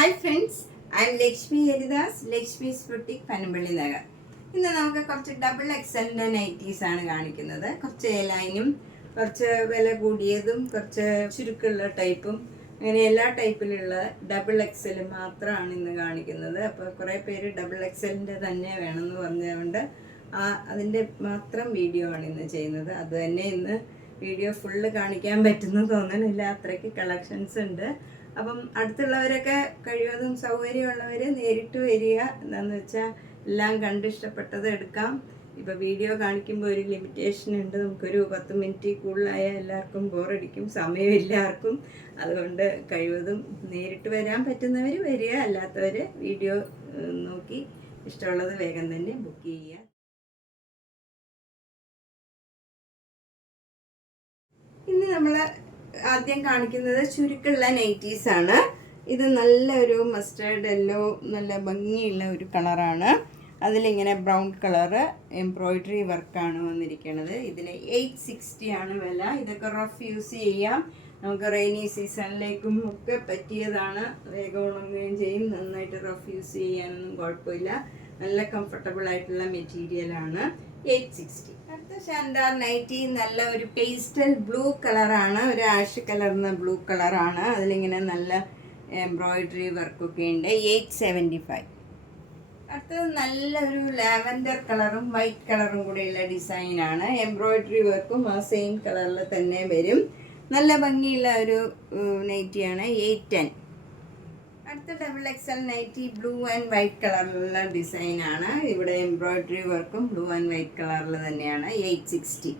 Hi friends, I M Lakshmi Haridas, Lakshmi's boutique, Panampilly Nagar. ഇന്ന് നമുക്ക് കുറച്ച് ഡബിൾ എക്സലിൻ്റെ നൈറ്റീസ് ആണ് കാണിക്കുന്നത്. കുറച്ച് എലൈനും കുറച്ച് വില കൂടിയതും കുറച്ച് ചുരുക്കമുള്ള ടൈപ്പും അങ്ങനെ എല്ലാ ടൈപ്പിലുള്ള ഡബിൾ എക്സൽ മാത്രമാണ് ഇന്ന് കാണിക്കുന്നത്. അപ്പോൾ കുറേ പേര് ഡബിൾ എക്സലിൻ്റെ തന്നെ വേണമെന്ന് പറഞ്ഞതുകൊണ്ട് അതിൻ്റെ മാത്രം വീഡിയോ ആണ് ഇന്ന് ചെയ്യുന്നത്. അത് തന്നെ ഇന്ന് വീഡിയോ ഫുള്ള് കാണിക്കാൻ പറ്റുമെന്ന് തോന്നുന്നില്ല, അത്രയ്ക്ക് കളക്ഷൻസ് ഉണ്ട്. അപ്പം അടുത്തുള്ളവരൊക്കെ കഴിവതും സൗകര്യമുള്ളവർ നേരിട്ട് വരിക. എന്താണെന്ന് വെച്ചാൽ എല്ലാം കണ്ടിഷ്ടപ്പെട്ടത് എടുക്കാം. ഇപ്പോൾ വീഡിയോ കാണിക്കുമ്പോൾ ഒരു ലിമിറ്റേഷൻ ഉണ്ട്. നമുക്കൊരു 10 മിനിറ്റ് കൂടുതലായാൽ എല്ലാവർക്കും ബോറടിക്കും, സമയമില്ല ആർക്കും. അതുകൊണ്ട് കഴിവതും നേരിട്ട് വരാൻ പറ്റുന്നവർ വരിക, അല്ലാത്തവർ വീഡിയോ നോക്കി ഇഷ്ടമുള്ളത് വേഗം തന്നെ ബുക്ക് ചെയ്യുക. ഇന്ന് നമ്മൾ ആദ്യം കാണിക്കുന്നത് ചുരുക്കമുള്ള നൈറ്റീസ് ആണ്. ഇത് നല്ലൊരു മസ്റ്റേർഡ് യെല്ലോ, നല്ല ഭംഗിയുള്ള ഒരു കളറാണ്. അതിലിങ്ങനെ ബ്രൗൺ കളറ് എംബ്രോയിഡറി വർക്കാണ് വന്നിരിക്കുന്നത്. ഇതിന് 860 ആണ് വില. ഇതൊക്കെ റഫ് യൂസ് ചെയ്യാം, നമുക്ക് റെയിനി സീസണിലേക്കും ഒക്കെ പറ്റിയതാണ്. വേഗം ഉണങ്ങുകയും ചെയ്യും, നന്നായിട്ട് റഫ് യൂസ് ചെയ്യാനൊന്നും കുഴപ്പമില്ല. നല്ല കംഫർട്ടബിൾ ആയിട്ടുള്ള മെറ്റീരിയലാണ്. 860. അടുത്ത ഷാൻഡാർ നൈറ്റി നല്ല ഒരു പേസ്റ്റൽ ബ്ലൂ കളറാണ്, ഒരു ആഷ് കളർന്ന ബ്ലൂ കളറാണ്. അതിലിങ്ങനെ നല്ല എംബ്രോയിഡറി വർക്കൊക്കെ ഉണ്ട്. 875. അടുത്തത് നല്ലൊരു ലാവൻഡർ കളറും വൈറ്റ് കളറും കൂടെയുള്ള ഡിസൈനാണ്. എംബ്രോയിഡറി വർക്കും ആ സെയിം കളറിൽ തന്നെ വരും. നല്ല ഭംഗിയുള്ള ഒരു നൈറ്റിയാണ്. 810. അടുത്ത double XL nighty blue and white കളറിലുള്ള ഡിസൈനാണ്. ഇവിടെ എംബ്രോയിഡറി വർക്കും ബ്ലൂ ആൻഡ് വൈറ്റ് കളറിൽ തന്നെയാണ്. 860.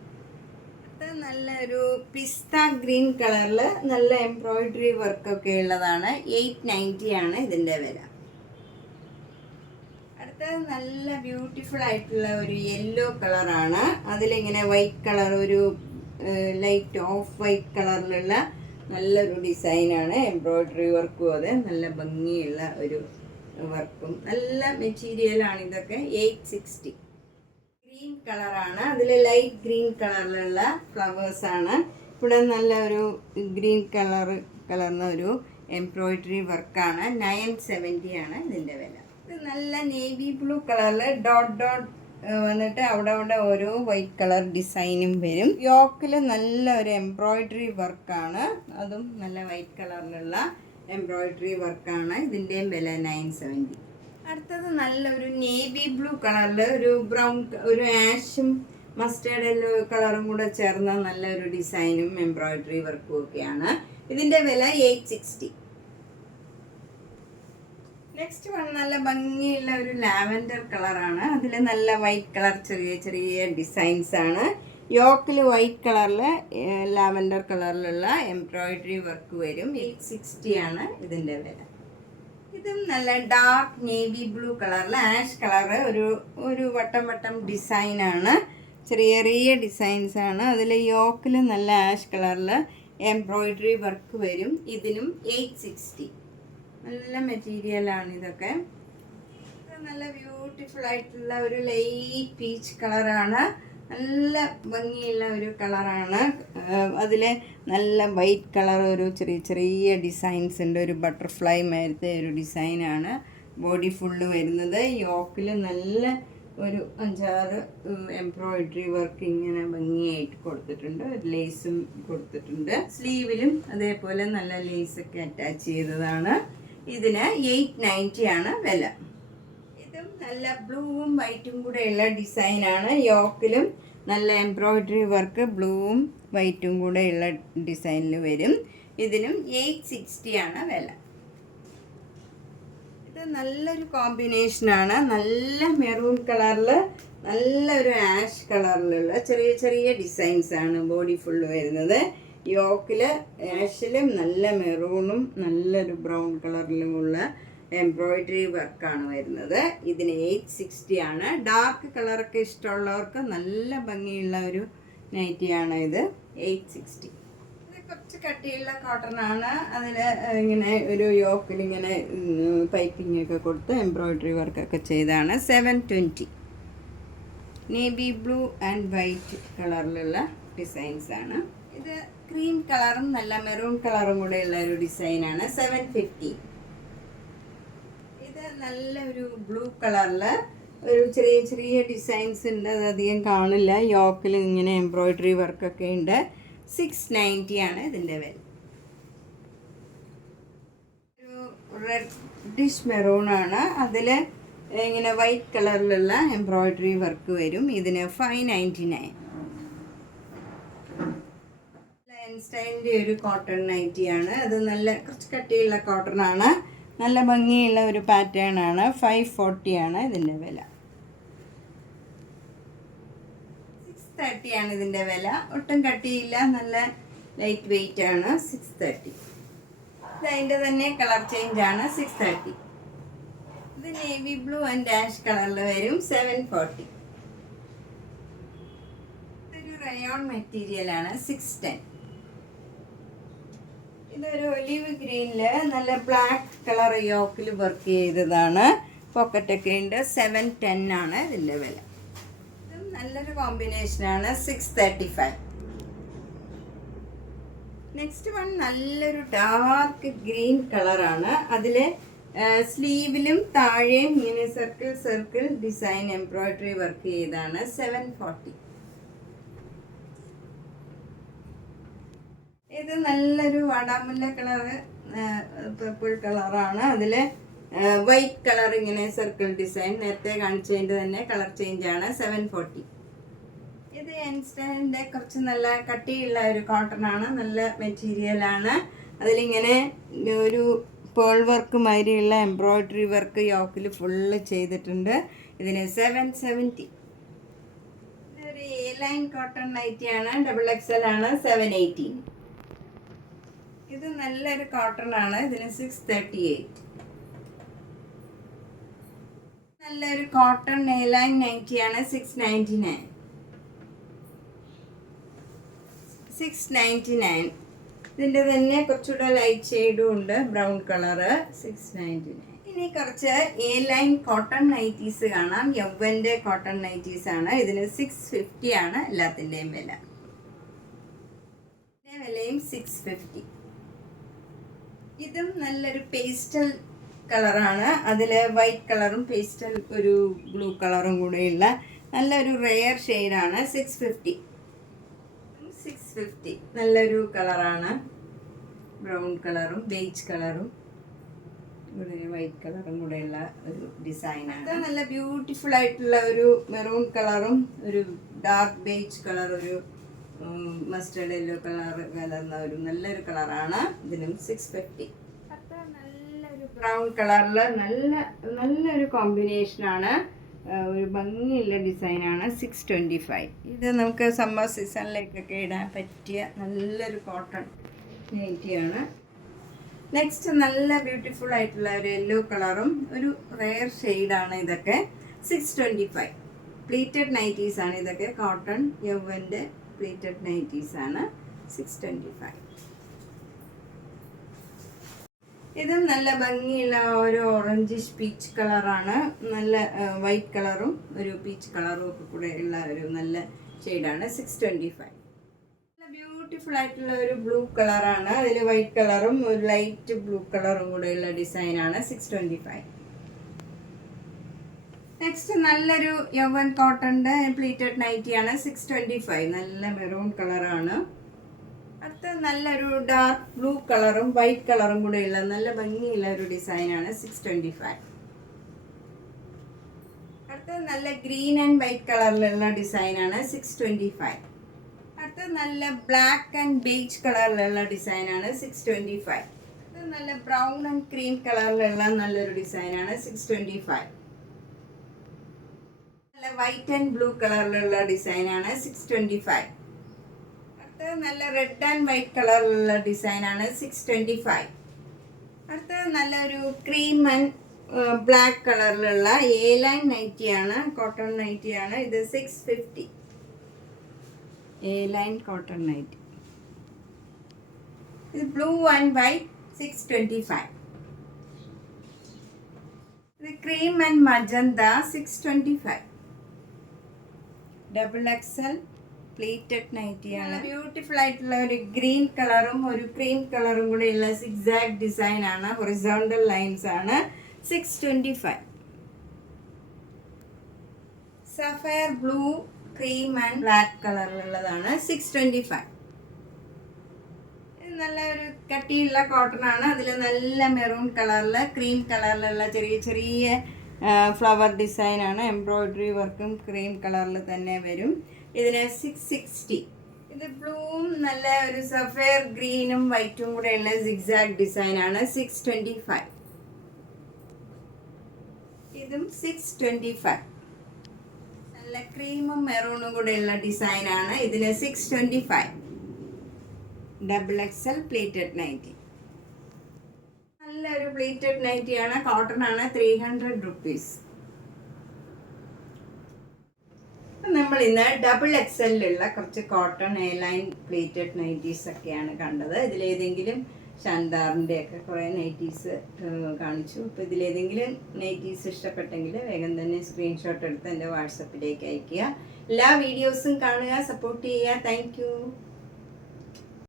അടുത്ത നല്ലൊരു പിസ്ത ഗ്രീൻ കളറിൽ നല്ല എംബ്രോയിഡറി വർക്കൊക്കെ ഉള്ളതാണ്. 890 ആണ് ഇതിൻ്റെ വില. അടുത്ത നല്ല ബ്യൂട്ടിഫുൾ ആയിട്ടുള്ള ഒരു യെല്ലോ കളറാണ്. അതിലിങ്ങനെ വൈറ്റ് കളർ, ഒരു ലൈറ്റ് ഓഫ് വൈറ്റ് കളറിലുള്ള നല്ലൊരു ഡിസൈനാണ്. എംബ്രോയിഡറി വർക്കും അതെ നല്ല ഭംഗിയുള്ള ഒരു വർക്കും നല്ല മെറ്റീരിയലാണ്. ഇതൊക്കെ 860. ഗ്രീൻ കളറാണ്. അതിൽ ലൈറ്റ് ഗ്രീൻ കളറിലുള്ള ഫ്ലവേഴ്സാണ്. ഇവിടെ നല്ല ഒരു ഗ്രീൻ കളർന്ന ഒരു എംബ്രോയിഡറി വർക്കാണ്. 970 ആണ് ഇതിൻ്റെ വില. ഇത് നല്ല നേവി ബ്ലൂ കളറിൽ ഡോട്ട് വന്നിട്ട് അവിടെ ഓരോ വൈറ്റ് കളർ ഡിസൈനും വരും. യോക്കിൽ നല്ല ഒരു എംബ്രോയിഡറി വർക്കാണ്, അതും നല്ല വൈറ്റ് കളറിലുള്ള എംബ്രോയിഡറി വർക്കാണ്. ഇതിൻ്റെയും വില 970. അടുത്തത് നല്ലൊരു നേവി ബ്ലൂ കളറിൽ ഒരു ബ്രൗൺ, ഒരു ആഷും മസ്റ്റേർഡ് യെല്ലോ കളറും കൂടെ ചേർന്ന നല്ലൊരു ഡിസൈനും എംബ്രോയിഡറി വർക്കും ഒക്കെയാണ്. ഇതിൻ്റെ വില 860. നെക്സ്റ്റ് വൺ നല്ല ഭംഗിയുള്ള ഒരു ലാവൻഡർ കളറാണ്. അതിൽ നല്ല വൈറ്റ് കളർ ചെറിയ ചെറിയ ഡിസൈൻസ് ആണ്. യോക്കിൽ വൈറ്റ് കളറിൽ ലാവൻഡർ കളറിലുള്ള എംബ്രോയിഡറി വർക്ക് വരും. 860 ആണ് ഇതിൻ്റെ വില. ഇതും നല്ല ഡാർക്ക് നേവി ബ്ലൂ കളറിൽ ആഷ് കളറ് ഒരു വട്ടം ഡിസൈനാണ്. ചെറിയ ഡിസൈൻസ് ആണ്. അതിൽ യോക്കിൽ നല്ല ആഷ് കളറിൽ എംബ്രോയിഡറി വർക്ക് വരും. ഇതിനും 860. നല്ല മെറ്റീരിയലാണ് ഇതൊക്കെ. നല്ല ബ്യൂട്ടിഫുൾ ആയിട്ടുള്ള ഒരു ലൈറ്റ് പീച്ച് കളറാണ്. നല്ല ഭംഗിയുള്ള ഒരു കളറാണ്. അതിൽ നല്ല വൈറ്റ് കളർ, ഒരു ചെറിയ ഡിസൈൻസ് ഉണ്ട്. ഒരു ബട്ടർഫ്ലൈ മാരത്തെ ഒരു ഡിസൈനാണ്. ബോഡി ഫുള്ള് വരുന്നത്. യോക്കിൽ നല്ല ഒരു 5-6 എംബ്രോയിഡറി വർക്ക് ഇങ്ങനെ ഭംഗിയായിട്ട് കൊടുത്തിട്ടുണ്ട്. ലേസും കൊടുത്തിട്ടുണ്ട്. സ്ലീവിലും അതേപോലെ നല്ല ലേസൊക്കെ അറ്റാച്ച് ചെയ്തതാണ്. ഇതിന് 890 ആണ് വില. ഇതും നല്ല ബ്ലൂവും വൈറ്റും കൂടെയുള്ള ഡിസൈനാണ്. യോക്കിലും നല്ല എംബ്രോയിഡറി വർക്ക് ബ്ലൂവും വൈറ്റും കൂടെയുള്ള ഡിസൈനിൽ വരും. ഇതിനും 860 ആണ് വില. ഇത് നല്ലൊരു കോമ്പിനേഷനാണ്. നല്ല മെറൂൺ കളറിൽ നല്ലൊരു ആഷ് കളറിലുള്ള ചെറിയ ഡിസൈൻസ് ആണ് ബോഡി ഫുള്ള് വരുന്നത്. യോക്കിൽ ആഷിലും നല്ല മെറൂണും നല്ലൊരു ബ്രൗൺ കളറിലുമുള്ള എംബ്രോയിഡറി വർക്കാണ് വരുന്നത്. ഇതിന് 860 ആണ്. ഡാർക്ക് കളറൊക്കെ ഇഷ്ടമുള്ളവർക്ക് നല്ല ഭംഗിയുള്ള ഒരു നൈറ്റിയാണ് ഇത്. 860. ഇത് കുറച്ച് കട്ടിയുള്ള കോട്ടൺ ആണ്. അതിൽ ഇങ്ങനെ ഒരു യോക്കിൽ ഇങ്ങനെ പൈപ്പിംഗ് ഒക്കെ കൊടുത്ത് എംബ്രോയിഡറി വർക്കൊക്കെ ചെയ്താണ്. 720. നേവി ബ്ലൂ ആൻഡ് വൈറ്റ് കളറിലുള്ള ഡിസൈൻസാണ്. ഇത് ക്രീം കളറും നല്ല മെറൂൺ കളറും കൂടെയുള്ള ഒരു ഡിസൈനാണ്. 750. നല്ലൊരു ബ്ലൂ കളറിൽ ഒരു ചെറിയ ചെറിയ ഡിസൈൻസ് ഉണ്ട്, അതധികം കാണില്ല. യോക്കിൽ ഇങ്ങനെ എംബ്രോയ്ഡറി വർക്കൊക്കെ ഉണ്ട്. 690 ആണ് ഇതിൻ്റെ വില. ഒരു റെഡിഷ് മെറൂൺ ആണ്, അതിൽ ഇങ്ങനെ വൈറ്റ് കളറിലുള്ള എംബ്രോയ്ഡറി വർക്ക് വരും. ഇതിന് 599. സ്റ്റൈലിൻ്റെ ഒരു കോട്ടൺ നൈറ്റിയാണ്. അത് നല്ല കുറച്ച് കട്ടിയുള്ള കോട്ടൺ ആണ്, നല്ല ഭംഗിയുള്ള ഒരു പാറ്റേൺ ആണ്. 540 ആണ് ഇതിൻ്റെ വില. 630 ആണ് ഇതിൻ്റെ വില. ഒട്ടും കട്ടിയില്ല, നല്ല ലൈറ്റ് വെയിറ്റ് ആണ്. 630. ഇത് അതിൻ്റെ തന്നെ കളർ ചേഞ്ച് ആണ്. 630. ഇത് നേവി ബ്ലൂ ആൻഡ് ആഷ് കളറിൽ വരും. 740. ഇതൊരു റയോൺ മെറ്റീരിയൽ ആണ്. 610. ഇതൊരു ഒലിവ് ഗ്രീനില് നല്ല ബ്ലാക്ക് കളർ യോക്കിൽ വർക്ക് ചെയ്തതാണ്. പോക്കറ്റൊക്കെ ഉണ്ട്. 710 ആണ് ഇതിൻ്റെ വില. ഇതും നല്ലൊരു കോമ്പിനേഷനാണ്. 635. നെക്സ്റ്റ് വൺ നല്ലൊരു ഡാർക്ക് ഗ്രീൻ കളറാണ്. അതിൽ സ്ലീവിലും താഴെയും ഇങ്ങനെ circle circle design embroidery work ചെയ്താണ്. 740. ഇത് നല്ലൊരു വാടാമുല്ല കളറ്, പർപ്പിൾ കളറാണ്. അതിൽ വൈറ്റ് കളർ ഇങ്ങനെ സർക്കിൾ ഡിസൈൻ, നേരത്തെ കാണിച്ചതിൻ്റെ തന്നെ കളർ ചേഞ്ച് ആണ്. 740. ഇത് എൻസ്റ്റൈലിൻ്റെ കുറച്ച് നല്ല കട്ടിയുള്ള ഒരു കോട്ടൺ ആണ്, നല്ല മെറ്റീരിയലാണ്. അതിലിങ്ങനെ ഒരു പേൾ വർക്ക് മാതിരിയുള്ള എംബ്രോയ്ഡറി വർക്ക് യോക്കിൽ ഫുള്ള് ചെയ്തിട്ടുണ്ട്. ഇതിന് 770. ഇതൊരു എ ലൈൻ കോട്ടൺ നൈറ്റിയാണ്. XXL ആണ്. 780. ഇത് നല്ലൊരു കോട്ടൺ ആണ്. ഇതിന് 638. നല്ലൊരു കോട്ടൺ എ ലൈൻ നൈറ്റിയാണ്. 699. 699. ഇതിൻ്റെ തന്നെ കുറച്ചുകൂടെ ലൈറ്റ് ഷെയ്ഡും ഉണ്ട്, ബ്രൗൺ കളറ്. 699. ഇനി കുറച്ച് എ ലൈൻ കോട്ടൺ നൈറ്റീസ് കാണാം. യൗവൻ്റെ കോട്ടൺ നൈറ്റീസ് ആണ്. ഇതിന് 650 ആണ് എല്ലാത്തിൻ്റെയും വില. വിലയും 650. ഇതും നല്ലൊരു പേസ്റ്റൽ കളറാണ്. അതിൽ വൈറ്റ് കളറും പേസ്റ്റൽ ഒരു ബ്ലൂ കളറും കൂടെയുള്ള നല്ലൊരു റെയർ ഷെയ്ഡാണ്. 650. 650. നല്ലൊരു കളറാണ്. ബ്രൗൺ കളറും ബേജ് കളറും ഇവിടെ വൈറ്റ് കളറും കൂടെയുള്ള ഒരു ഡിസൈനാണ്. അത് നല്ല ബ്യൂട്ടിഫുൾ ആയിട്ടുള്ള ഒരു മെറൂൺ കളറും ഒരു ഡാർക്ക് ബേജ് കളർ, ഒരു മസ്റ്റേർഡ് യെല്ലോ കളർ കലർന്ന ഒരു നല്ലൊരു കളറാണ്. ഇതിനും 650. നല്ലൊരു ബ്രൗൺ കളറിൽ നല്ലൊരു കോമ്പിനേഷനാണ്. ഒരു ഭംഗിയുള്ള ഡിസൈനാണ്. 625. ഇത് നമുക്ക് സമ്മർ സീസണിലേക്കൊക്കെ ഇടാൻ പറ്റിയ നല്ലൊരു കോട്ടൺ നൈറ്റിയാണ്. നെക്സ്റ്റ് നല്ല ബ്യൂട്ടിഫുൾ ആയിട്ടുള്ള ഒരു യെല്ലോ കളറും ഒരു റെയർ ഷെയ്ഡാണ്. ഇതൊക്കെ 625. പ്ലീറ്റഡ് നൈറ്റീസ് ആണ് ഇതൊക്കെ. കോട്ടൺ യൗവൻ്റെ പ്ലീറ്റഡ് നൈറ്റീസ് ആണ്. 625. ഇതും നല്ല ഭംഗിയുള്ള ഒരു ഓറഞ്ചിഷ് പീച്ച് കളറാണ്. നല്ല വൈറ്റ് കളറും ഒരു പീച്ച് കളറും ഒക്കെ കൂടെ ഉള്ള ഒരു നല്ല ഷെയ്ഡാണ്. 625. നല്ല ബ്യൂട്ടിഫുൾ ആയിട്ടുള്ള ഒരു ബ്ലൂ കളറാണ്. അതിൽ വൈറ്റ് കളറും ഒരു ലൈറ്റ് ബ്ലൂ കളറും കൂടെയുള്ള ഡിസൈനാണ്. 625. നെക്സ്റ്റ് നല്ലൊരു യൗവൻ കോട്ടൻ്റെ പ്ലീറ്റഡ് നൈറ്റിയാണ്. 625. നല്ല മെറൂൺ കളറാണ്. അടുത്ത നല്ലൊരു ഡാർക്ക് ബ്ലൂ കളറും വൈറ്റ് കളറും കൂടെയുള്ള നല്ല ഭംഗിയുള്ള ഒരു ഡിസൈനാണ്. 625. അടുത്ത നല്ല ഗ്രീൻ ആൻഡ് വൈറ്റ് കളറിലുള്ള ഡിസൈനാണ്. 625. അടുത്ത നല്ല ബ്ലാക്ക് ആൻഡ് ബേജ് കളറിലുള്ള ഡിസൈനാണ്. 625. അടുത്ത നല്ല ബ്രൗൺ ആൻഡ് ക്രീം കളറിലുള്ള നല്ലൊരു ഡിസൈനാണ്. 625. നല്ല വൈറ്റ് ആൻഡ് ബ്ലൂ കളറിലുള്ള ഡിസൈനാണ്. 625. അടുത്ത നല്ല റെഡ് ആൻഡ് വൈറ്റ് കളറിലുള്ള ഡിസൈനാണ്. 625. അടുത്ത നല്ലൊരു ക്രീം ആൻഡ് ബ്ലാക്ക് കളറിലുള്ള എ ലൈൻ നൈറ്റിയാണ്. കോട്ടൺ നൈറ്റിയാണ്. ഇത് 650. A line cotton nightie. ഇത് ബ്ലൂ ആൻഡ് വൈറ്റ്. 625. ഇത് cream and magenta. 625. XXL pleated നൈറ്റിയാണ്. ബ്യൂട്ടിഫുൾ ആയിട്ടുള്ള ഒരു ഗ്രീൻ കളറും ഒരു ക്രീം കളറും കൂടെയുള്ള സിഗ്സാഗ് ഡിസൈൻ ആണ്. ഹൊറിസോണ്ടൽ ലൈൻസ് ആണ്. 625. Sapphire blue, cream and black കളറിലുള്ളതാണ് 625. നല്ല ഒരു കട്ടിയുള്ള കോട്ടൺ ആണ്. അതിൽ നല്ല മെറൂൺ കളറിൽ ക്രീം കളറിലുള്ള ചെറിയ ചെറിയ ഫ്ലവർ ഡിസൈനാണ്. എംബ്രോയ്ഡറി വർക്കും ക്രീം കളറിൽ തന്നെ വരും. ഇതിന് 660. ഇത് ബ്ലൂവും നല്ല ഒരു സഫയർ ഗ്രീനും വൈറ്റും കൂടെയുള്ള സിഗ്സാഗ് ഡിസൈനാണ് 625. ഇതും 625. നല്ല ക്രീമും മെറൂണും കൂടെയുള്ള ഡിസൈനാണ്. ഇതിന് 625. XXL pleated nighty. നല്ലൊരു പ്ലേറ്റഡ് നൈറ്റിയാണ്, കോട്ടൺ ആണ്. 300 rupees. നമ്മൾ ഇന്ന് XXLലുള്ള കുറച്ച് കോട്ടൺ എയർലൈൻ പ്ലേറ്റഡ് നൈറ്റീസ് ഒക്കെയാണ് കണ്ടത്. ഇതിലേതെങ്കിലും ഷാൻദാറിൻ്റെ ഒക്കെ കുറേ നൈറ്റീസ് കാണിച്ചു. അപ്പോൾ ഇതിലേതെങ്കിലും നൈറ്റീസ് ഇഷ്ടപ്പെട്ടെങ്കിൽ വേഗം തന്നെ സ്ക്രീൻഷോട്ട് എടുത്ത് എൻ്റെ വാട്സപ്പിലേക്ക് അയയ്ക്കുക. എല്ലാ വീഡിയോസും കാണുക, സപ്പോർട്ട് ചെയ്യുക. താങ്ക്